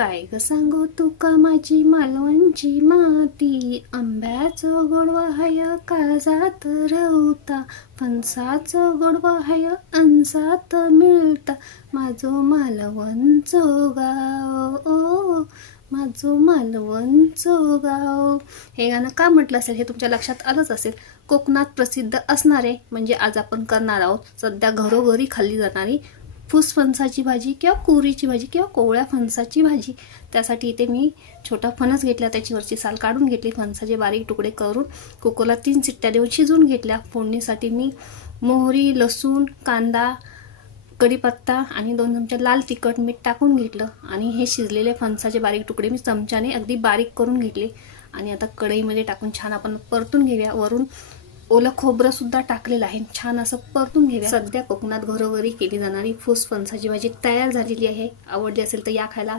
काय ग सांगू तुका माझी मालवणची माती, आंब्याचं गोडवा हाय काळजात रवता, फणसाचं गोडवा हाय अनसात मिळता, माझो मालवणचं गाव ओ माझो मालवणचं गाव. हे गाणं का म्हटलं असेल हे तुमच्या लक्षात आलंच असेल. कोकणात प्रसिद्ध असणारे म्हणजे आज आपण करणार आहोत सध्या घरोघरी खाल्ली जाणारी फणसाची भाजी किंवा कुरीची भाजी किंवा कोवळ्या फणसाची भाजी. त्यासाठी इथे मी छोटा फणस घेतला, त्याची वरची साल काढून घेतली, फणसाचे बारीक तुकडे करून कुकरला 3 शिट्ट्या देऊन शिजवून घेतल्या. फोडणीसाठी मी मोहरी, लसूण, कांदा, कढीपत्ता आणि 2 चमचे लाल तिखट मीठ टाकून घेतलं आणि हे शिजलेले फणसाचे बारीक तुकडे मी चमच्याने अगदी बारीक करून घेतले आणि आता कढईमध्ये टाकून छान आपण परतून घेऊया. वरून ओलं खोबरं सुद्धा टाकलेलं आहे, छान असं परतून घेऊया. सध्या कोकणात घरोघरी केली जाणारी फणसाची भाजी तयार झालेली आहे. आवडली असेल तर या खायला.